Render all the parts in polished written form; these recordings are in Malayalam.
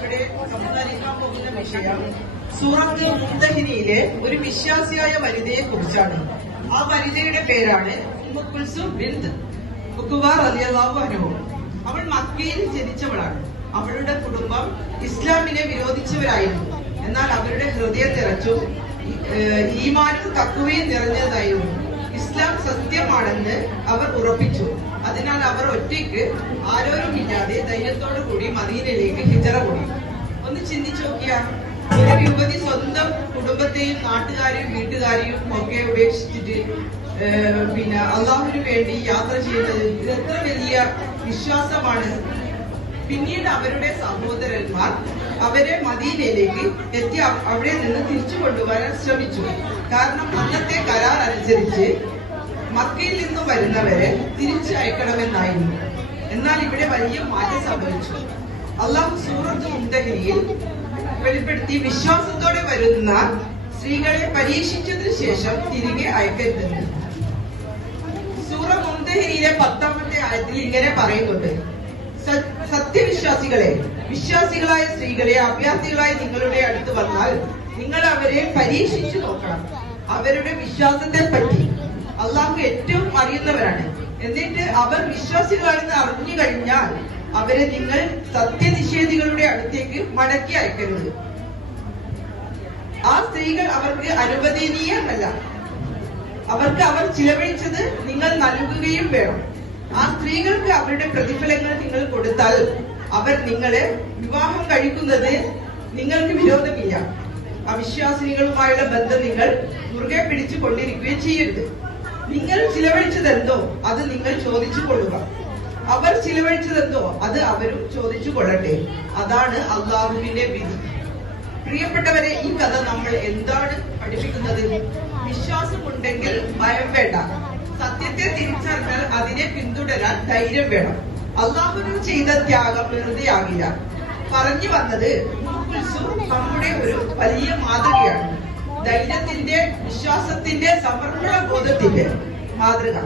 ഇവിടെ സംസാരിക്കാൻ പോകുന്ന വിഷയം സൂറത്ത് മുംതഹിനയിലെ ഒരു വിശ്വാസിയായ വനിതയെ കുറിച്ചാണ്. ആ വനിതയുടെ പേരാണ് ഉമ്മു കുൽസും ബിൻത് ഉഖ്ബ റളിയല്ലാഹു അൻഹ. അവൾ മക്കയിൽ ജനിച്ചവളാണ്. അവളുടെ കുടുംബം ഇസ്ലാമിനെ വിരോധിച്ചവരായിരുന്നു. എന്നാൽ അവരുടെ ഹൃദയം നിറച്ചും ഈമാനും തഖ്വയും നിറഞ്ഞതായിരുന്നു. ഇസ്ലാം സത്യമാണെന്ന് അവർ ഉറപ്പിച്ചു. അതിനാൽ അവർ ഒറ്റയ്ക്ക് ആരോരുമില്ലാതെ ധൈര്യത്തോടു കൂടി മദീനയിലേക്ക് ഹിജറ കൂടി. ഒന്ന് ചിന്തിച്ചു നോക്കിയാൽ ഒരു യുവതി സ്വന്തം കുടുംബത്തെയും നാട്ടുകാരെയും വീട്ടുകാരെയും ഒക്കെ ഉപേക്ഷിച്ചിട്ട് അള്ളാഹുവിന് വേണ്ടി യാത്ര ചെയ്യുന്നത് ഇത് എത്ര വലിയ വിശ്വാസമാണ്. പിന്നീട് അവരുടെ സഹോദരന്മാർ അവരെ മദീനയിലേക്ക് എത്തി അവിടെ നിന്ന് തിരിച്ചു കൊണ്ടുവരാൻ ശ്രമിച്ചു. കാരണം അന്നത്തെ കരാർ അനുസരിച്ച് മക്കയിൽ നിന്നും വരുന്നവരെ തിരിച്ചു അയക്കണമെന്നായിരുന്നു. എന്നാൽ ഇവിടെ വലിയ മാറ്റം സംഭവിച്ചു. അള്ളാഹു സൂറത്ത് മുംതഹിനയിൽ വെളിപ്പെടുത്തി വിശ്വാസത്തോടെ വരുന്ന സ്ത്രീകളെ പരീക്ഷിച്ചതിനു ശേഷം തിരികെ അയക്കരുതെന്ന്. സൂറ മുംതഹിനയിലെ 10-ാമത്തെ ആയത്തിൽ ഇങ്ങനെ പറയുന്നുണ്ട്: സത്യവിശ്വാസികളെ, വിശ്വാസികളായ സ്ത്രീകളെ അഭ്യാർത്ഥികളായി നിങ്ങളുടെ അടുത്ത് വന്നാൽ നിങ്ങൾ അവരെ പരീക്ഷിച്ചു നോക്കണം. അവരുടെ വിശ്വാസത്തെ പറ്റി അള്ളാഹു ഏറ്റവും അറിയുന്നവരാണ്. എന്നിട്ട് അവർ വിശ്വാസികളാണെന്ന് അറിഞ്ഞു കഴിഞ്ഞാൽ അവരെ നിങ്ങൾ സത്യനിഷേധികളുടെ അടുത്തേക്ക് മടക്കി അയക്കരുത്. ആ സ്ത്രീകൾ അവർക്ക് അനുവദനീയമല്ല. അവർക്ക് അവർ ചിലവഴിച്ചത് നിങ്ങൾ നൽകുകയും വേണം. ആ സ്ത്രീകൾക്ക് അവരുടെ പ്രതിഫലങ്ങൾ നിങ്ങൾ കൊടുത്താൽ അവർ നിങ്ങളെ വിവാഹം കഴിക്കുന്നത് നിങ്ങൾക്ക് വിരോധമില്ല. അവിശ്വാസികളുമായുള്ള ബന്ധം നിങ്ങൾ മുറുകെ പിടിച്ചു കൊണ്ടിരിക്കുകയും ചെയ്യരുത്. നിങ്ങൾ ചിലവഴിച്ചതെന്തോ അത് നിങ്ങൾ ചോദിച്ചു കൊള്ളുക. അവർ ചിലവഴിച്ചതെന്തോ അത് അവരും ചോദിച്ചു കൊള്ളട്ടെ. അതാണ് അള്ളാഹുവിന്റെ വിധി. പ്രിയപ്പെട്ടവരെ, ഈ കഥ നമ്മൾ എന്താണ് പഠിപ്പിക്കുന്നത്? വിശ്വാസമുണ്ടെങ്കിൽ ഭയം വേണ്ട. സത്യത്തെ തിരിച്ചറിഞ്ഞാൽ അതിനെ പിന്തുടരാൻ ധൈര്യം വേണം. അള്ളാഹുവിന് ചെയ്ത ത്യാഗം വെറുതെയാകില്ല. പറഞ്ഞു വന്നത് നമ്മുടെ ഒരു വലിയ മാതൃകയാണ്. ധൈര്യത്തിന്റെ, വിശ്വാസത്തിന്റെ, സമർപ്പണ ബോധത്തിന്റെ മാതൃക.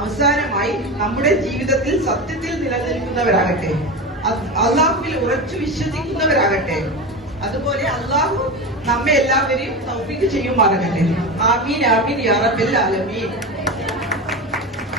അവസാനമായി നമ്മുടെ ജീവിതത്തിൽ സത്യത്തിൽ നിലനിൽക്കുന്നവരാകട്ടെ, അള്ളാഹുവിൽ ഉറച്ചു വിശ്വസിക്കുന്നവരാകട്ടെ. അതുപോലെ അള്ളാഹു നമ്മെ എല്ലാവരെയും തൗഫീഖ് ചെയ്യുമാറാകട്ടെ. ആമീൻ ആമീൻ യാ റബ്ബൽ ആലമീൻ.